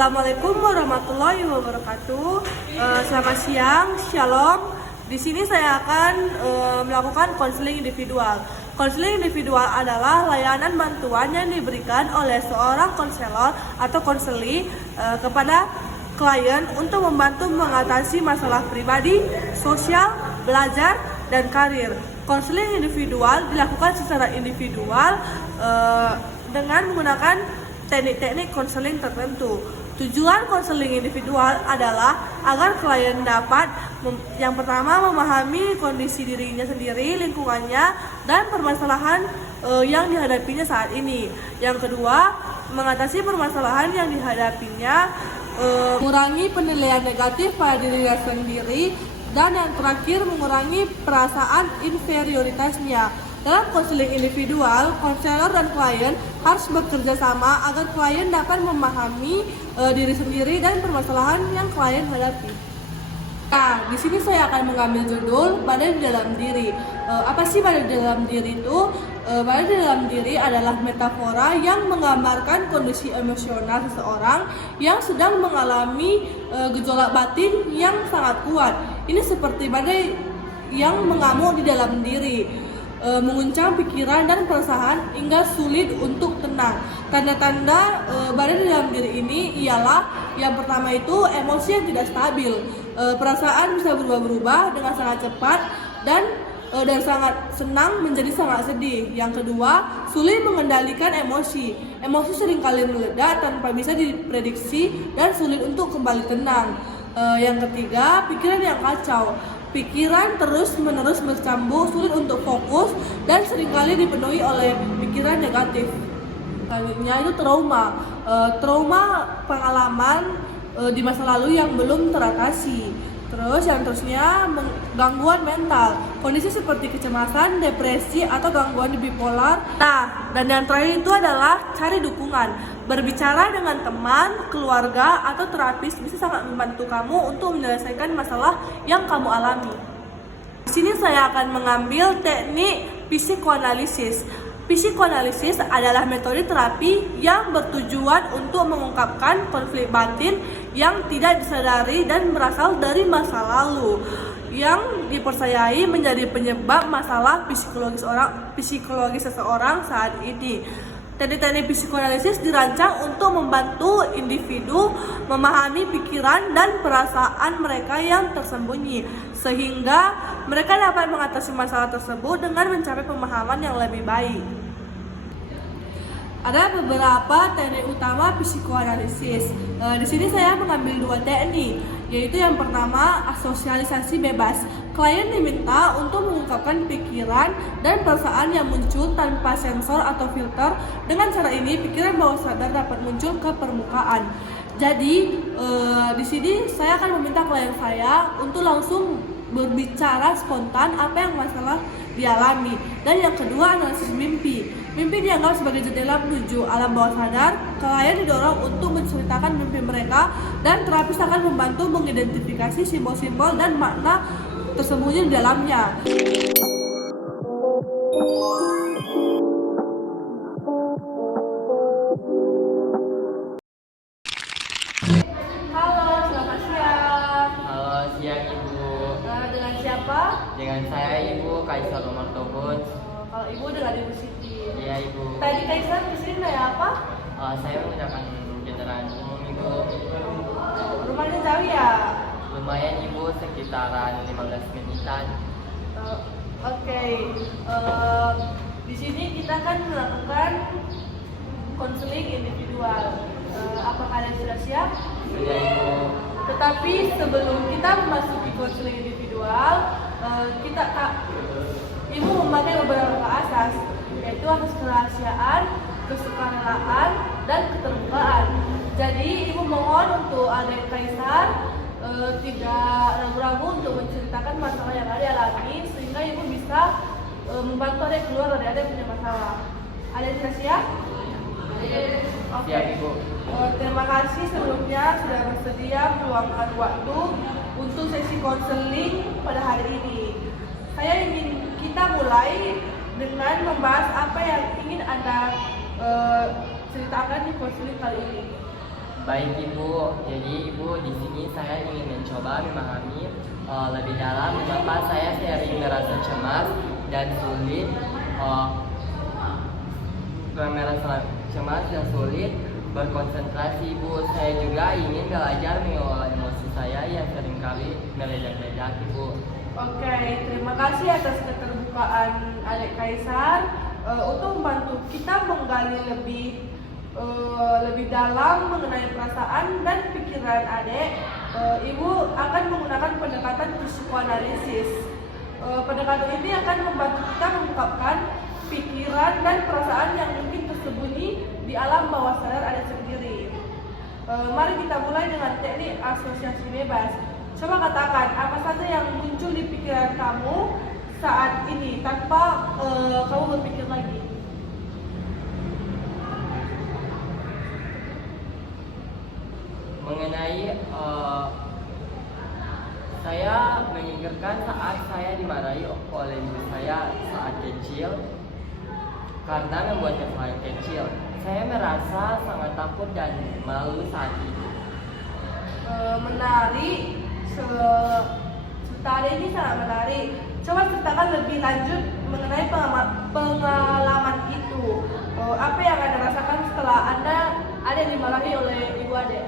Assalamualaikum warahmatullahi wabarakatuh. Selamat siang, shalom. Di sini saya akan melakukan konseling individual. Konseling individual adalah layanan bantuan yang diberikan oleh seorang konselor atau konseli kepada klien untuk membantu mengatasi masalah pribadi, sosial, belajar, dan karir. Konseling individual dilakukan secara individual dengan menggunakan teknik-teknik konseling tertentu. Tujuan konseling individual adalah agar klien dapat yang pertama memahami kondisi dirinya sendiri, lingkungannya, dan permasalahan yang dihadapinya saat ini. Yang kedua, mengatasi permasalahan yang dihadapinya, mengurangi penilaian negatif pada dirinya sendiri, dan yang terakhir mengurangi perasaan inferioritasnya. Dalam konseling individual, konselor dan klien harus bekerja sama agar klien dapat memahami diri sendiri dan permasalahan yang klien hadapi. Nah, di sini saya akan mengambil judul badai di dalam diri. Apa sih badai di dalam diri itu? Badai di dalam diri adalah metafora yang menggambarkan kondisi emosional seseorang yang sedang mengalami gejolak batin yang sangat kuat. Ini seperti badai yang mengamuk di dalam diri, menguncang pikiran dan perasaan hingga sulit untuk tenang. Tanda-tanda badai di dalam diri ini ialah yang pertama itu emosi yang tidak stabil. Perasaan bisa berubah-ubah dengan sangat cepat dan sangat senang menjadi sangat sedih. Yang kedua, sulit mengendalikan emosi. Emosi seringkali meledak tanpa bisa diprediksi dan sulit untuk kembali tenang. Yang ketiga, pikiran yang kacau. Pikiran terus-menerus bercambuk, sulit untuk fokus, dan seringkali dipenuhi oleh pikiran negatif. Selanjutnya itu trauma. Trauma pengalaman di masa lalu yang belum teratasi. Terus yang terusnya gangguan mental. Kondisi seperti kecemasan, depresi, atau gangguan bipolar. Nah, dan yang terakhir itu adalah cari dukungan. Berbicara dengan teman, keluarga, atau terapis bisa sangat membantu kamu untuk menyelesaikan masalah yang kamu alami. Di sini saya akan mengambil teknik psikoanalisis. Psikoanalisis adalah metode terapi yang bertujuan untuk mengungkapkan konflik batin yang tidak disadari dan berasal dari masa lalu yang dipercayai menjadi penyebab masalah psikologi seseorang saat ini. Teknik-teknik psikoanalisis dirancang untuk membantu individu memahami pikiran dan perasaan mereka yang tersembunyi, sehingga mereka dapat mengatasi masalah tersebut dengan mencapai pemahaman yang lebih baik. Ada beberapa teknik utama psikoanalisis. Di sini saya mengambil dua teknik, yaitu yang pertama asosialisasi bebas. Klien diminta untuk mengungkapkan pikiran dan perasaan yang muncul tanpa sensor atau filter. Dengan cara ini, pikiran bawah sadar dapat muncul ke permukaan. Jadi, di sini saya akan meminta klien saya untuk langsung berbicara spontan apa yang masalah dialami. Dan yang kedua, analisis mimpi. Mimpi dianggap sebagai jendela menuju alam bawah sadar. Klien didorong untuk menceritakan mimpi mereka dan terapis akan membantu mengidentifikasi simbol-simbol dan makna tersembunyi di dalamnya. Halo, selamat siang. Halo, siang Ibu. Dengan siapa? Dengan saya Ibu Kaisar Umar Tobun. Kalau Ibu dengan Ibu Siti. Iya Ibu. Tadi Kaisar di sini nanya apa? Saya menggunakan kendaraan umum Ibu. Rumahnya jauh ya? Lumayan Ibu, sekitaran 15 menitan. Oke. Di sini kita kan melakukan konseling individual. Apakah kalian sudah siap? Sudah Ibu. Tetapi sebelum kita memasuki konseling individual, Ibu memakai beberapa asas, yaitu asas kerahasiaan, kesukarelaan, dan keterbukaan. Jadi Ibu mohon untuk adik Kaisar tidak ragu-ragu untuk menceritakan masalah yang ada alami, sehingga Ibu bisa membantu adik keluar dari adik punya masalah. Adik sudah siap? Oke. Siap Ibu. Terima kasih sebelumnya sudah bersedia meluangkan waktu untuk sesi konseling pada hari ini. Saya ingin kita mulai dengan membahas apa yang ingin Anda ceritakan di konseling kali ini. Baik Ibu, jadi Ibu di sini saya ingin mencoba memahami lebih dalam mengapa saya sering merasa cemas dan sulit berkonsentrasi Ibu. Saya juga ingin belajar mengelola emosi saya yang seringkali meledak-ledak Ibu. Oke, terima kasih atas keterbukaan Adik Kaisar untuk membantu kita menggali lebih dalam mengenai perasaan dan pikiran Adik. Ibu akan menggunakan pendekatan psikoanalisis. Pendekatan ini akan membantu kita mengungkapkan pikiran dan perasaan yang mungkin tersembunyi di alam bawah sadar Adik sendiri. Mari kita mulai dengan teknik asosiasi bebas. Coba katakan apa saja yang muncul di pikiran kamu saat ini tanpa kamu berpikir lagi. Mengenai saya mengingatkan saat saya dimarahi oleh ibu saya saat kecil karena membuat kesalahan kecil. Saya merasa sangat takut dan malu saat itu. Menarik, cerita ini sangat menarik. Coba ceritakan lebih lanjut mengenai pengalaman itu. Apa yang Anda rasakan setelah Anda dimarahi oleh ibu Ade?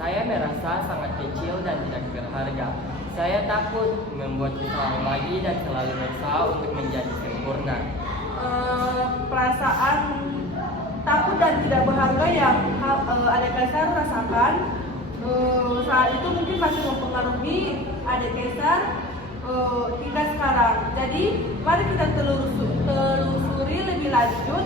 Saya merasa sangat kecil dan tidak berharga. Saya takut membuat kesalahan lagi dan selalu berusaha untuk menjadi sempurna. Perasaan takut dan tidak berharga yang Adik Kaisar rasakan saat itu mungkin masih mempengaruhi Adik Kaisar hingga sekarang. Jadi mari kita telusuri lebih lanjut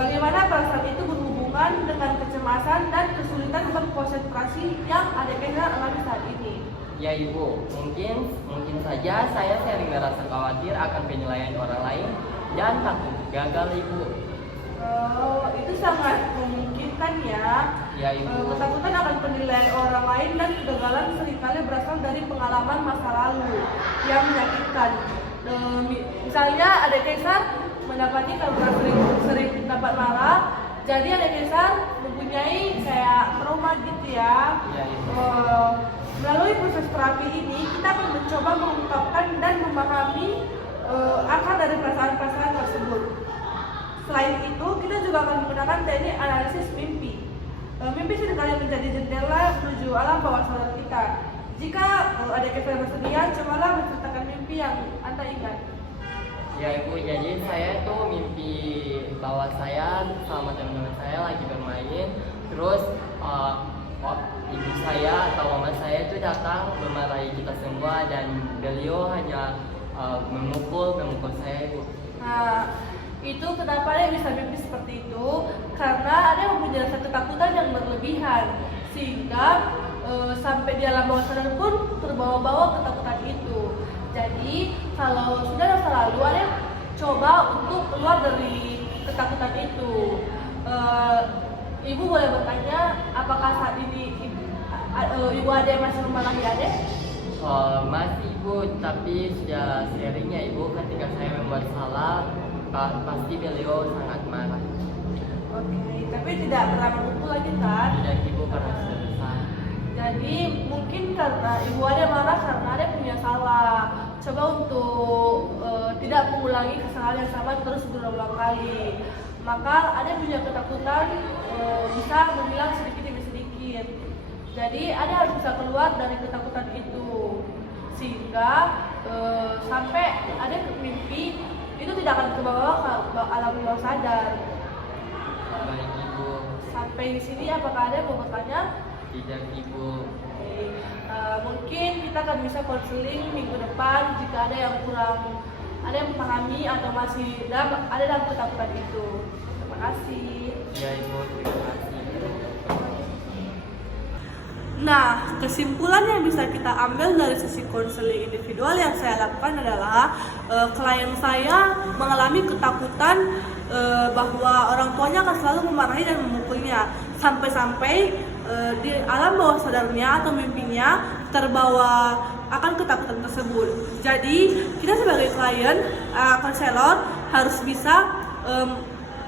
bagaimana perasaan itu berhubungan dengan kecemasan dan kesulitan berkonsentrasi yang Adik Kaisar alami saat ini. Ya Ibu, mungkin saja saya sering merasa khawatir akan penilaian orang lain dan takut gagal Ibu. Itu sangat memungkinkan ya. Ya Ibu. Ketakutan akan penilaian orang lain dan kegagalan seringkali berasal dari pengalaman masa lalu yang menyakitkan. Misalnya Adik Kaisar mendapati karena sering dapat marah, jadi Adik Kaisar mempunyai kayak trauma gitu ya. Ya Ibu. Melalui proses terapi ini kita akan mencoba mengungkapkan dan memahami akar dari perasaan-perasaan tersebut. Selain itu, kita juga akan menggunakan teknik analisis mimpi. Mimpi seringkali menjadi jendela menuju alam bawah sadar kita. Jika Adik Kaisar bersedia, cobalah menceritakan mimpi yang Anda ingat. Ya Ibu, jadi saya tuh mimpi bahwa saya sama teman-teman saya lagi bermain, terus ibu saya atau mama saya itu datang memarahi kita semua dan beliau hanya memukul saya Ibu. Nah, itu kenapa dia bisa mimpi seperti itu? Karena ada yang mempunyai rasa ketakutan yang berlebihan sehingga sampai di alam bawah sadar pun terbawa-bawa ketakutan itu. Jadi kalau sudah masa lalu ada yang coba untuk keluar dari ketakutan itu. Ibu boleh bertanya apakah saat ini ibu Ade masih memarahi Ade? Masih Ibu, tapi sudah seringnya Ibu ketika saya membuat salah pasti beliau sangat marah. Oke, tapi tidak pernah memukul lagi kan? Tidak Ibu, karena sudah besar. Jadi mungkin karena ibu Ade marah karena Ade punya salah. Coba untuk tidak mengulangi kesalahan yang sama terus berulang kali. Maka Ade punya ketakutan bisa menghilang sedikit demi sedikit. Jadi Ade harus bisa keluar dari ketakutan itu sehingga sampai Ade mimpi itu tidak akan terbawa ke alam bawah sadar. Baik Ibu. Sampai di sini apakah Ade mau bertanya? Tidak Ibu. Mungkin kita akan bisa konseling minggu depan jika ada yang kurang, ada yang memahami atau masih ada dalam ketakutan itu. Terima kasih. Ya Ibu, terima kasih. Nah, kesimpulan yang bisa kita ambil dari sesi konseling individual yang saya lakukan adalah klien saya mengalami ketakutan bahwa orang tuanya akan selalu memarahi dan memukulnya sampai-sampai di alam bawah sadarnya atau mimpinya terbawa akan ketakutan tersebut. Jadi kita sebagai klien konselor harus bisa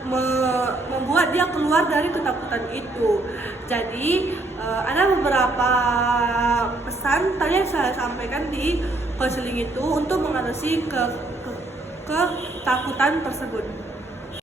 membuat membuat dia keluar dari ketakutan itu. Jadi ada beberapa pesan tadi yang saya sampaikan di konseling itu untuk mengatasi ketakutan tersebut.